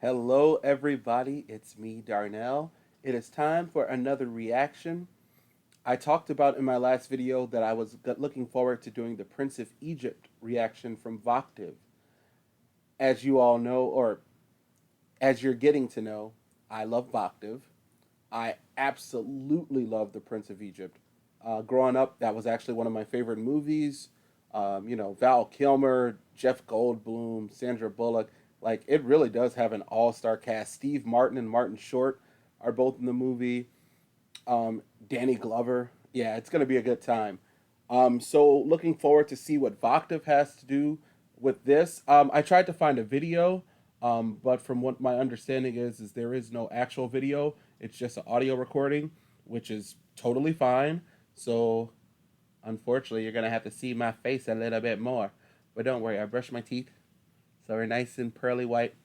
Hello, everybody. It's me, Darnell. It is time for another reaction. I talked about in my last video that I was looking forward to doing the Prince of Egypt reaction from Voctave. As you all know, or as you're getting to know, I love Voctave. I absolutely love the Prince of Egypt. Growing up, that was actually one of my favorite movies. Val Kilmer, Jeff Goldblum, Sandra Bullock. Like, it really does have an all-star cast. Steve Martin and Martin Short are both in the movie. Danny Glover. Yeah, it's going to be a good time. So looking forward to see what Voctave has to do with this. I tried to find a video, but from what my understanding is there is no actual video. It's just an audio recording, which is totally fine. So unfortunately, you're going to have to see my face a little bit more. But don't worry, I brushed my teeth, so we're nice and pearly white.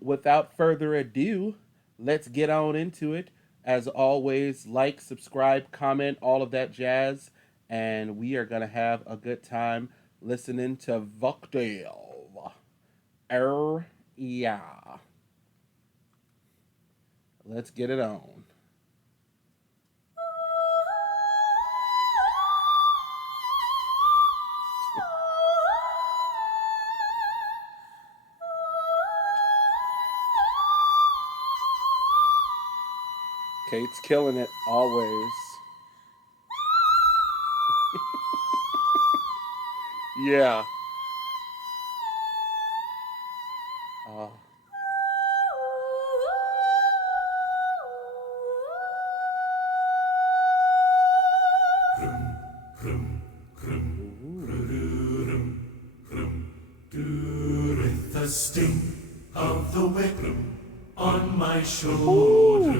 Without further ado, let's get on into it. As always, like, subscribe, comment, all of that jazz. And we are going to have a good time listening to Voctave. Yeah. Let's get it on. Kate's killing it always. Yeah. Uh, With the sting of the whip on my shoulder,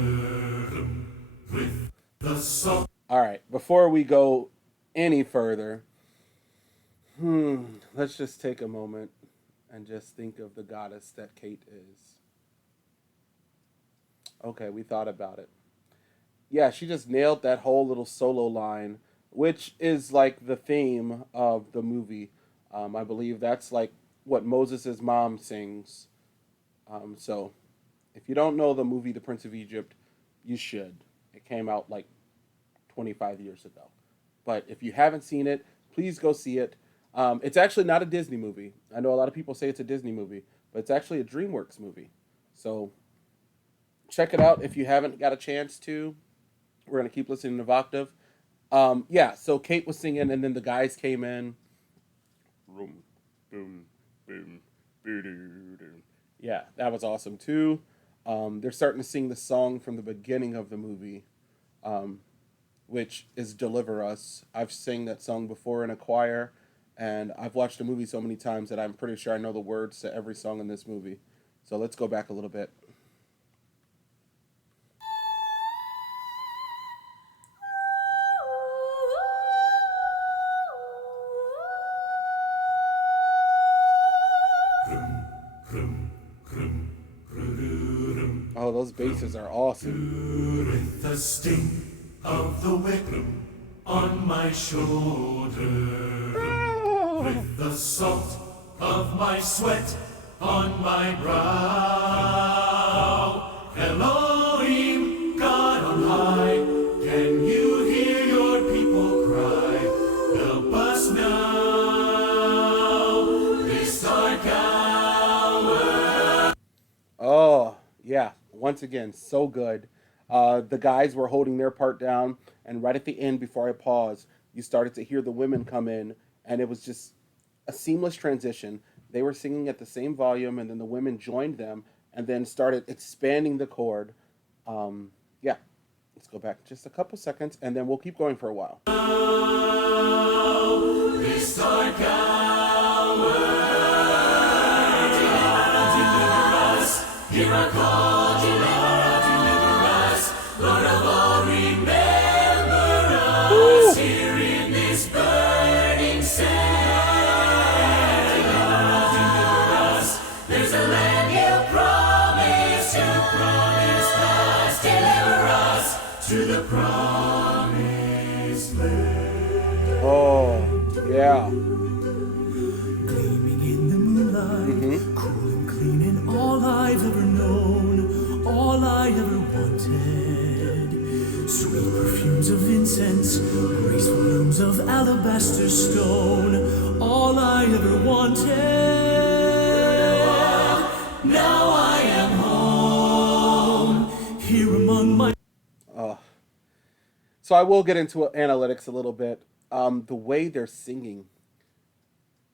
with the salt. all right, before we go any further, let's just take a moment and just think of the goddess that Kate is. Okay, we thought about it. Yeah, she just nailed that whole little solo line, which is like the theme of the movie. I believe that's like what Moses' mom sings. So if you don't know the movie The Prince of Egypt, you should. It came out like 25 years ago. But if you haven't seen it, please go see it. It's actually not a Disney movie. I know a lot of people say it's a Disney movie, but it's actually a DreamWorks movie. So check it out if you haven't got a chance to. We're going to keep listening to Voctave. Yeah, so Kate was singing, and then the guys came in. Boom, boom, boom, boom. Yeah, that was awesome too. They're starting to sing the song from the beginning of the movie, which is Deliver Us. I've sang that song before in a choir, and I've watched the movie so many times that I'm pretty sure I know the words to every song in this movie. So let's go back a little bit. Oh, those basses are awesome. With the sting of the whip on my shoulder, with the salt of my sweat on my brow. Elohim, God on high, can you hear your people cry? Help us now, this our hour. Oh, yeah. Once again, so good. The guys were holding their part down, and right at the end, before I paused, you started to hear the women come in, and it was just a seamless transition. They were singing at the same volume, and then the women joined them, and then started expanding the chord. Yeah, let's go back just a couple seconds, and then we'll keep going for a while. This our hour. Hear our call, deliver us, Lord of all, remember us. Here in this burning sand, deliver us. There's a land you promised us. Deliver us to the promised land. Oh, yeah. Gleaming in the moonlight, cool and clean and all I've of incense, graceful rooms of alabaster stone, all I ever wanted. Now I am home, here among my... So I will get into analytics a little bit. The way they're singing,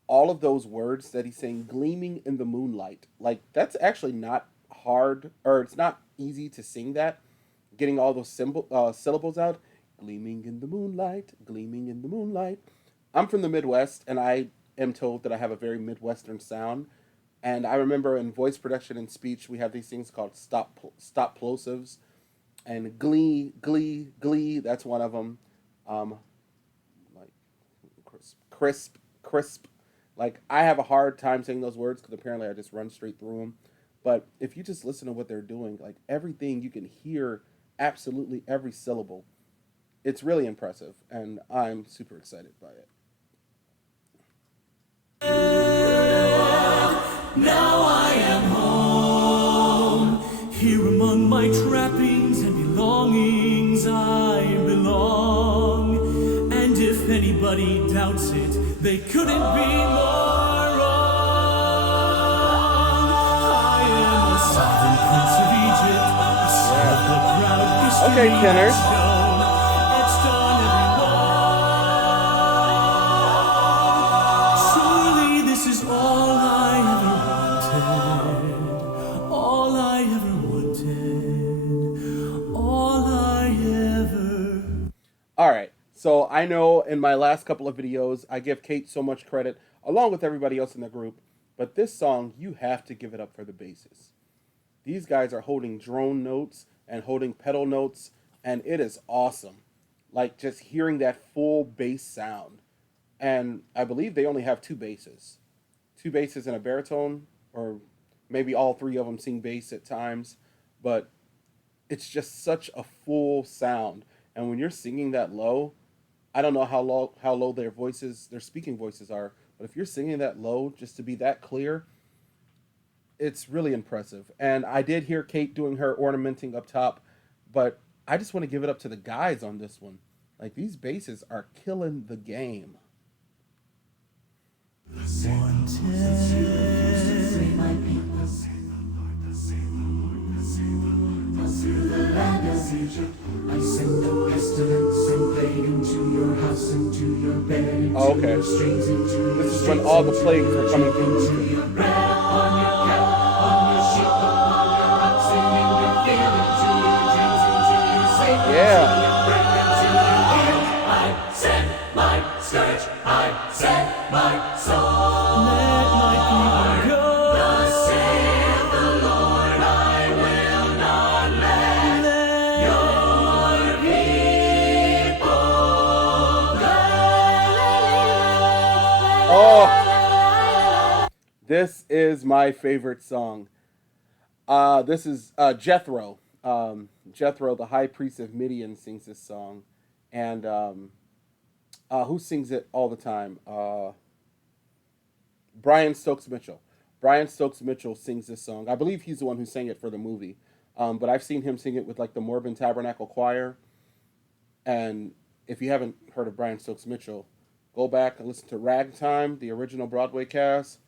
all of those words that he's saying, gleaming in the moonlight, like that's actually not hard, or it's not easy to sing that. Getting all those syllables out, gleaming in the moonlight, gleaming in the moonlight. I'm from the Midwest, and I am told that I have a very Midwestern sound. And I remember in voice production and speech, we have these things called stop plosives, and glee. That's one of them. Like crisp. Like I have a hard time saying those words because apparently I just run straight through them. But if you just listen to what they're doing, like everything, you can hear absolutely every syllable. It's really impressive, and I'm super excited by it. Now I am home, here among my trappings and belongings I belong. And if anybody doubts it, they couldn't be more wrong. I am a sovereign prince of Egypt, a son of the proud history. Okay, tenor. Etched on every wall. Surely this is all I ever wanted, all I ever wanted, all I ever... All right. So I know in my last couple of videos, I give Kate so much credit, along with everybody else in the group. But this song, you have to give it up for the basses. These guys are holding drone notes and holding pedal notes, and it is awesome. Like just hearing that full bass sound. And I believe they only have two basses. Two basses and a baritone, or maybe all three of them sing bass at times. But it's just such a full sound. And when you're singing that low, I don't know how low their speaking voices are, but if you're singing that low just to be that clear, it's really impressive. And I did hear Kate doing her ornamenting up top, but I just want to give it up to the guys on this one. Like these basses are killing the game. Through the land of Egypt, I sent the pestilence and plague into your house, into your bed, into Okay. your streets, into your This is when all the plagues were coming into through. your bread, on your cattle, on your sheep, upon your oxen, in your field, into your dreams, into your sleep, Yeah. into your bread, into your field. I sent my scourge, I sent my soul. Let my people go. Thus saith the Lord, I will not let your people go. Oh, this is my favorite song. This is Jethro. Jethro, the high priest of Midian, sings this song. And who sings it all the time? Brian Stokes Mitchell. Brian Stokes Mitchell sings this song. I believe he's the one who sang it for the movie. But I've seen him sing it with like the Morven Tabernacle Choir. And if you haven't heard of Brian Stokes Mitchell, go back and listen to Ragtime, the original Broadway cast.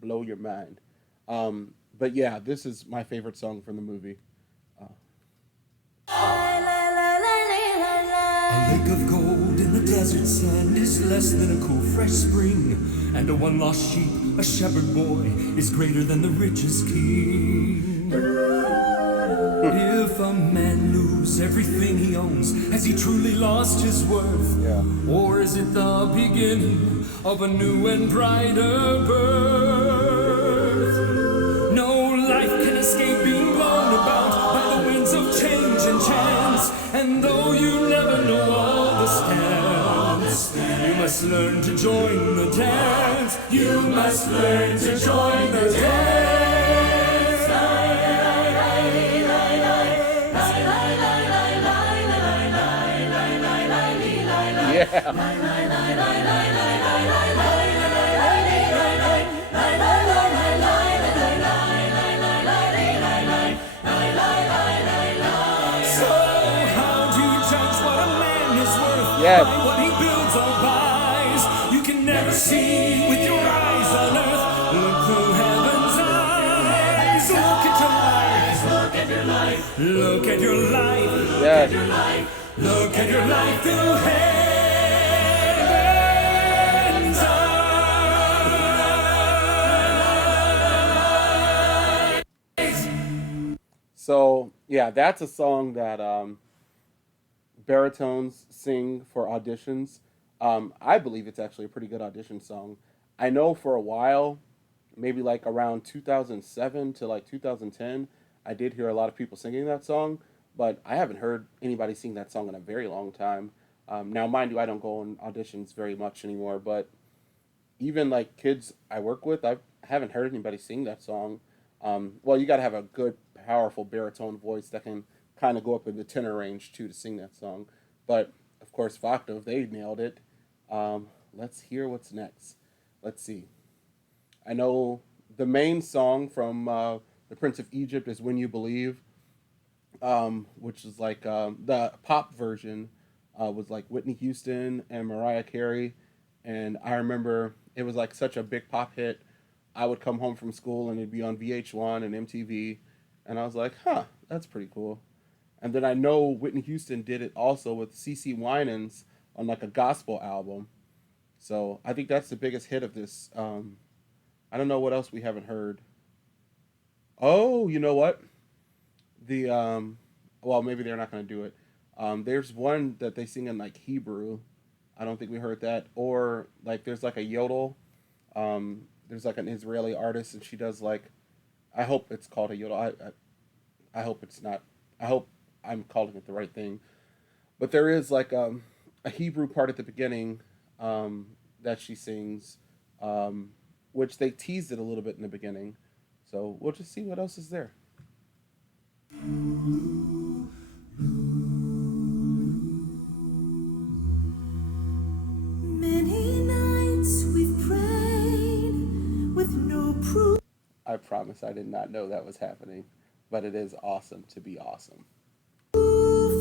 Blow your mind. But yeah, this is my favorite song from the movie. A lake of gold in the desert sand is less than a cool fresh spring, and a one lost sheep, a shepherd boy, is greater than the richest king. If a man lose everything he owns, has he truly lost his worth? Yeah. Or is it the beginning of a new and brighter birth? No life can escape being blown about by the winds of change and chance. And though you never know all the steps, you must learn to join the dance. You must learn to join the dance. Yeah. So how do you judge what a man Yes. by what he builds or buys. You can never see with your eyes on earth. Look through heaven's eyes. Look at your life. Look at your life. Look at your life. Yes. Look at your life through heaven's eyes. So yeah, that's a song that baritones sing for auditions. I believe it's actually a pretty good audition song. I know for a while, maybe like around 2007 to like 2010, I did hear a lot of people singing that song, but I haven't heard anybody sing that song in a very long time. Now, mind you, I don't go on auditions very much anymore, but even like kids I work with, I haven't heard anybody sing that song. Well, you got to have a good, powerful baritone voice that can kind of go up in the tenor range too to sing that song. But of course, Voctave, they nailed it. Let's hear what's next. Let's see. I know the main song from The Prince of Egypt is "When You Believe," which is like the pop version was like Whitney Houston and Mariah Carey, and I remember it was like such a big pop hit. I would come home from school and it'd be on VH1 and MTV, and I was like, huh, that's pretty cool. And then I know Whitney Houston did it also with CeCe Winans on like a gospel album. So I think that's the biggest hit of this. I don't know what else we haven't heard. Oh, you know what? The well, maybe they're not going to do it. There's one that they sing in like Hebrew. I don't think we heard that. Or like there's like a yodel. There's like an Israeli artist and she does like, I hope it's called a yodel. I hope it's not. I hope I'm calling it the right thing. But there is like a Hebrew part at the beginning that she sings, which they teased it a little bit in the beginning. So we'll just see what else is there. Many nights we've prayed with no proof. I promise I did not know that was happening, but it is awesome to be awesome.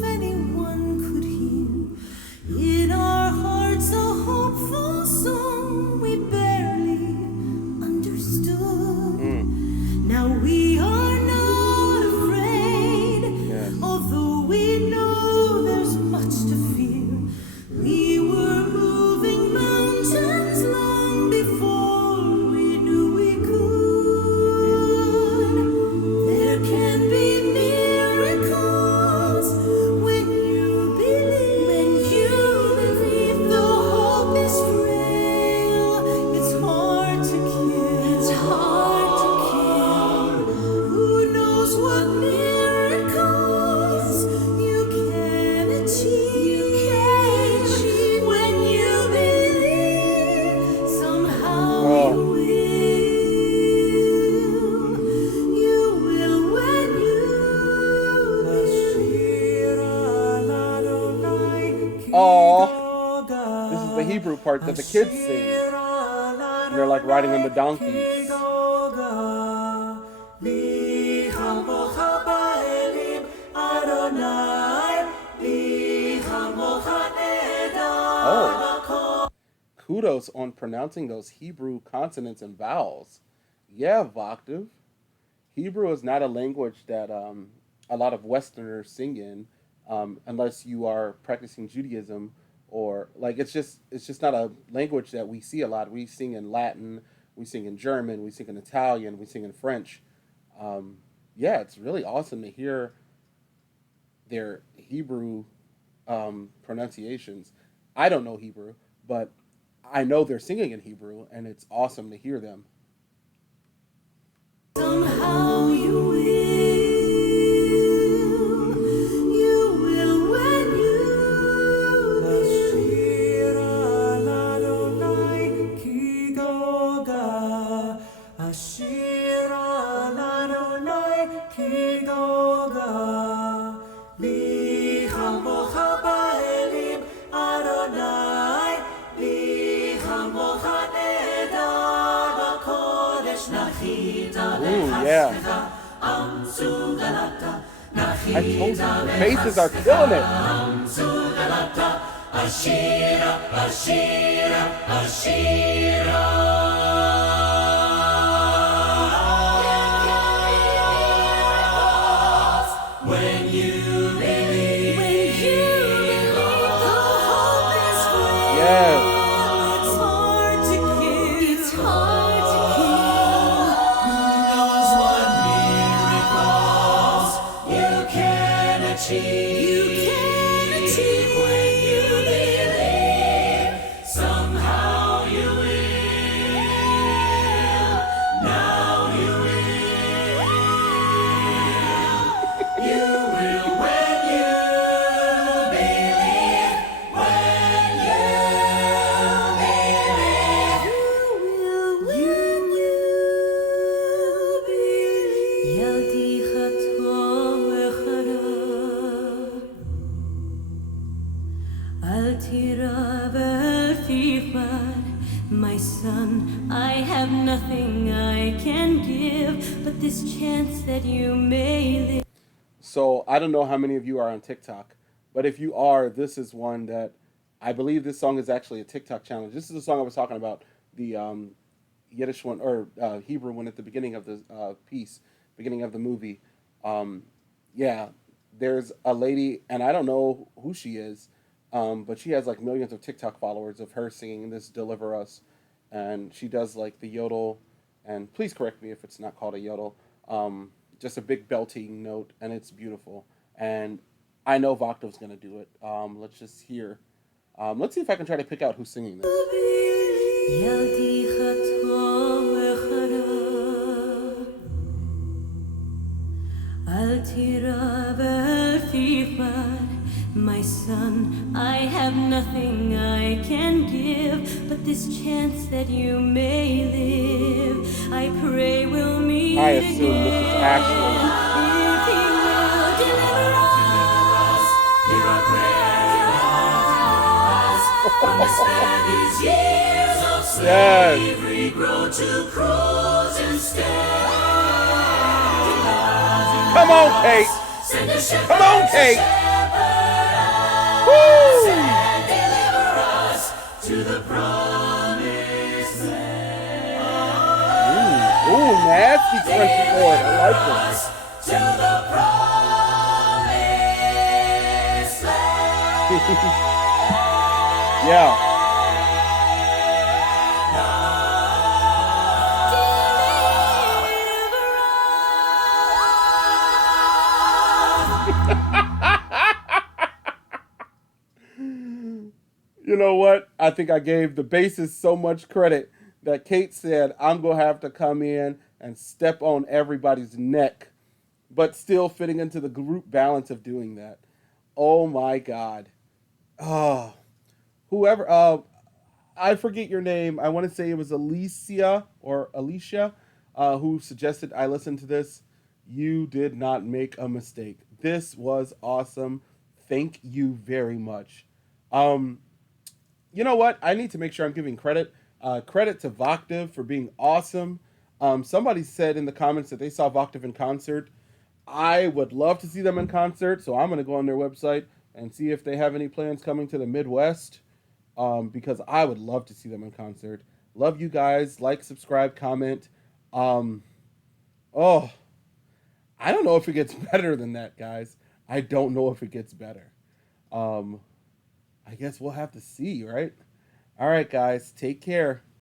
Anyone could hear in our hearts a hopeful song we barely understood. Now we are not afraid, Yes. although we know there's much to fear. We were moving mountains long before we knew we could. There can be miracles when you believe. When you believe, though hope is frail, it's hard to kill. It's hard to kill. Who knows what miracles you can achieve? You can achieve when you believe. Somehow Oh. you will when you. Aw. This is the Hebrew part that the kids sing. And they're like riding on the donkeys. Oh. Kudos on pronouncing those Hebrew consonants and vowels. Yeah, Voctave. Hebrew is not a language that a lot of Westerners sing in, unless you are practicing Judaism, or like it's just not a language that we see a lot. We sing in Latin, we sing in German, we sing in Italian, we sing in French. Yeah, it's really awesome to hear their Hebrew pronunciations. I don't know Hebrew, but I know they're singing in Hebrew, and it's awesome to hear them. Somehow you will when Ooh, yeah. I told you, the basses are killing it. Ashira, Ashira, Ashira. When you believe, the hope is real. Yes. It's hard to kill. It's hard to who knows what miracles you can achieve? You can achieve when you believe. Somehow you will. Now you will. You will when you believe. When you believe. My son, I have nothing I can give but this chance that you may live. So I don't know how many of you are on TikTok, but if you are, this is one that I believe this song is actually a TikTok challenge. This is the song I was talking about, the Yiddish one or Hebrew one at the beginning of the piece, beginning of the movie. Yeah, there's a lady, and I don't know who she is, but she has like millions of TikTok followers of her singing this "Deliver Us," and she does like the yodel. And please correct me if it's not called a yodel. Just a big belting note, and it's beautiful. And I know Voctave's gonna do it. Let's just hear. Let's see if I can try to pick out who's singing this. My son, I have nothing I can give but this chance that you may live. I pray we'll meet I assume this is actually. if he will deliver us. Hear our prayers. From despair these years of slavery grow to prose instead. Come on, Kate. Send a shepherd Come on, Kate. and Woo! deliver us to the promised land. Ooh, nasty crunchy chord. I like this. To the promised land. Yeah. You know what? I think I gave the bassist so much credit that Kate said I'm going to have to come in and step on everybody's neck, but still fitting into the group balance of doing that. Oh my God. Oh, whoever, I forget your name. I want to say it was Alicia who suggested I listen to this. You did not make a mistake. This was awesome. Thank you very much. You know what? I need to make sure I'm giving credit. Credit to Voctave for being awesome. Somebody said in the comments that they saw Voctave in concert. I would love to see them in concert, so I'm going to go on their website and see if they have any plans coming to the Midwest, because I would love to see them in concert. Love you guys. Like, subscribe, comment. Oh, I don't know if it gets better than that, guys. I don't know if it gets better. I guess we'll have to see, right? All right, guys. Take care.